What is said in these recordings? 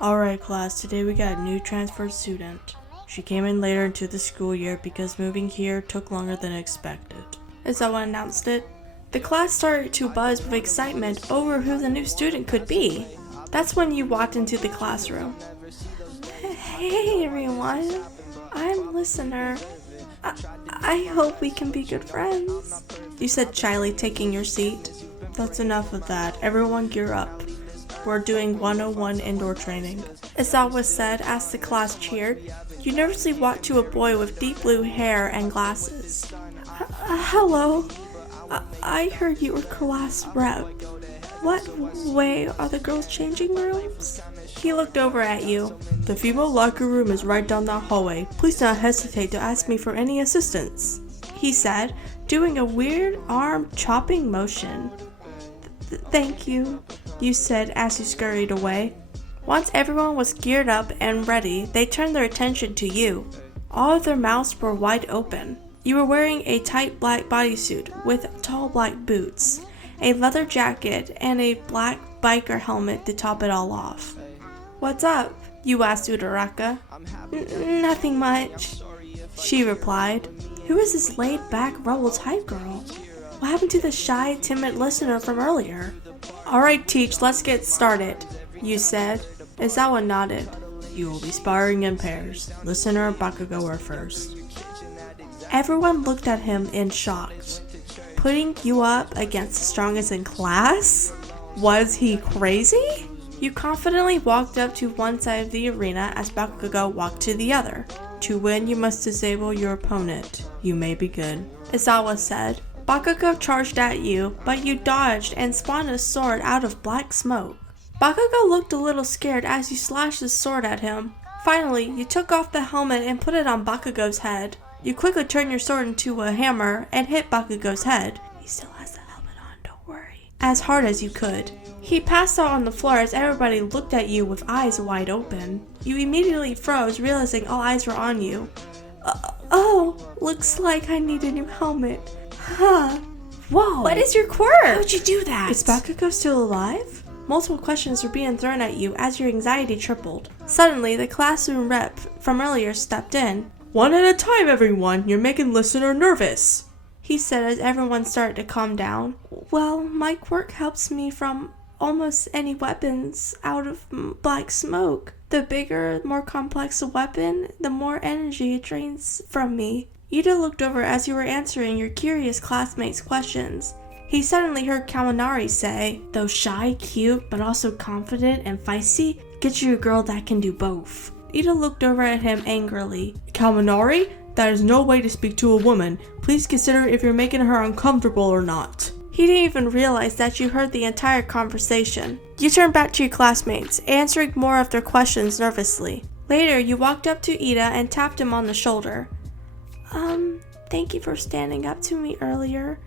Alright class, today we got a new transferred student. She came in later into the school year because moving here took longer than expected. Someone announced it. The class started to buzz with excitement over who the new student could be. That's when you walked into the classroom. Hey everyone, I'm Listener. I hope we can be good friends, you said shyly, taking your seat. That's enough of that. Everyone gear up. We're doing 101 indoor training. Izawa said as the class cheered. You nervously walked to a boy with deep blue hair and glasses. Hello. I heard you were class rep. What way are the girls' changing rooms? He looked over at you. The female locker room is right down that hallway. Please do not hesitate to ask me for any assistance, he said, doing a weird arm chopping motion. Thank you, you said as you scurried away. Once everyone was geared up and ready, they turned their attention to you. All of their mouths were wide open. You were wearing a tight black bodysuit with tall black boots, a leather jacket, and a black biker helmet to top it all off. What's up? You asked Uraraka. Nothing much, she replied. Who is this laid-back rebel type girl? What happened to the shy, timid listener from earlier? Alright, Teach, let's get started, you said. Izawa nodded. You will be sparring in pairs. Listener and Bakugo are first. Everyone looked at him in shock. Putting you up against the strongest in class? Was he crazy? You confidently walked up to one side of the arena as Bakugo walked to the other. To win, you must disable your opponent. You may begin, Izawa said. Bakugo charged at you, but you dodged and spawned a sword out of black smoke. Bakugo looked a little scared as you slashed the sword at him. Finally, you took off the helmet and put it on Bakugo's head. You quickly turned your sword into a hammer and hit Bakugo's head. He still has the helmet on, don't worry. As hard as you could. He passed out on the floor as everybody looked at you with eyes wide open. You immediately froze, realizing all eyes were on you. Oh, looks like I need a new helmet. Huh. Whoa. What is your quirk? How'd you do that? Is Bakugo still alive? Multiple questions were being thrown at you as your anxiety tripled. Suddenly, the classroom rep from earlier stepped in. One at a time, everyone. You're making Listener nervous, he said as everyone started to calm down. Well, my quirk helps me from almost any weapons out of black smoke. The bigger, more complex a weapon, the more energy it drains from me. Iida looked over as you were answering your curious classmates' questions. He suddenly heard Kaminari say, though shy, cute, but also confident and feisty, get you a girl that can do both. Iida looked over at him angrily. Kaminari? That is no way to speak to a woman. Please consider if you're making her uncomfortable or not. He didn't even realize that you heard the entire conversation. You turned back to your classmates, answering more of their questions nervously. Later, you walked up to Iida and tapped him on the shoulder. Thank you for standing up to me earlier.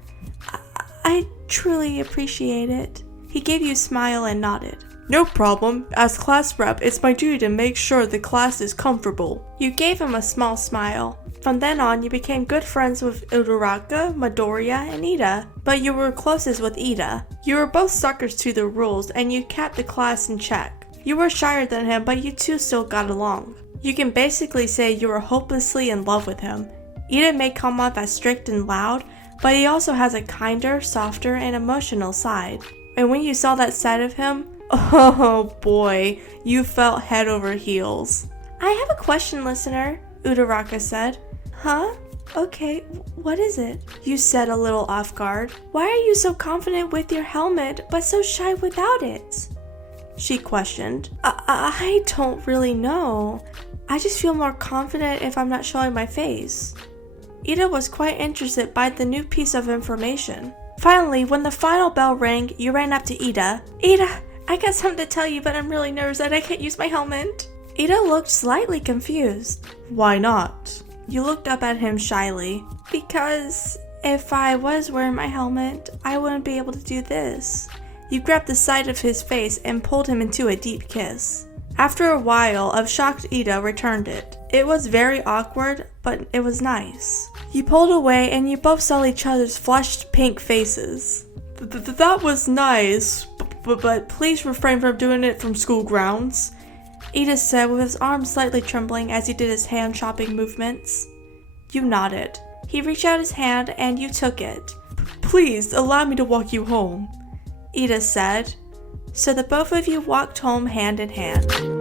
I truly appreciate it. He gave you a smile and nodded. No problem. As class rep, it's my duty to make sure the class is comfortable. You gave him a small smile. From then on, you became good friends with Uraraka, Midoriya, and Iida, but you were closest with Iida. You were both suckers to the rules, and you kept the class in check. You were shyer than him, but you two still got along. You can basically say you were hopelessly in love with him. Iida may come off as strict and loud, but he also has a kinder, softer, and emotional side. And when you saw that side of him, oh boy, you felt head over heels. I have a question, Listener, Uraraka said. Huh? Okay, what is it? You said a little off guard. Why are you so confident with your helmet, but so shy without it? She questioned. I don't really know. I just feel more confident if I'm not showing my face. Iida was quite interested by the new piece of information. Finally, when the final bell rang, you ran up to Iida. Iida, I got something to tell you, but I'm really nervous that I can't use my helmet. Iida looked slightly confused. Why not? You looked up at him shyly. Because if I was wearing my helmet, I wouldn't be able to do this. You grabbed the side of his face and pulled him into a deep kiss. After a while of shocked, Iida returned it. It was very awkward, but it was nice. You pulled away and you both saw each other's flushed pink faces. That was nice, but please refrain from doing it from school grounds. Iida said with his arms slightly trembling as he did his hand chopping movements. You nodded. He reached out his hand and you took it. Please, allow me to walk you home, Iida said. So the both of you walked home hand in hand.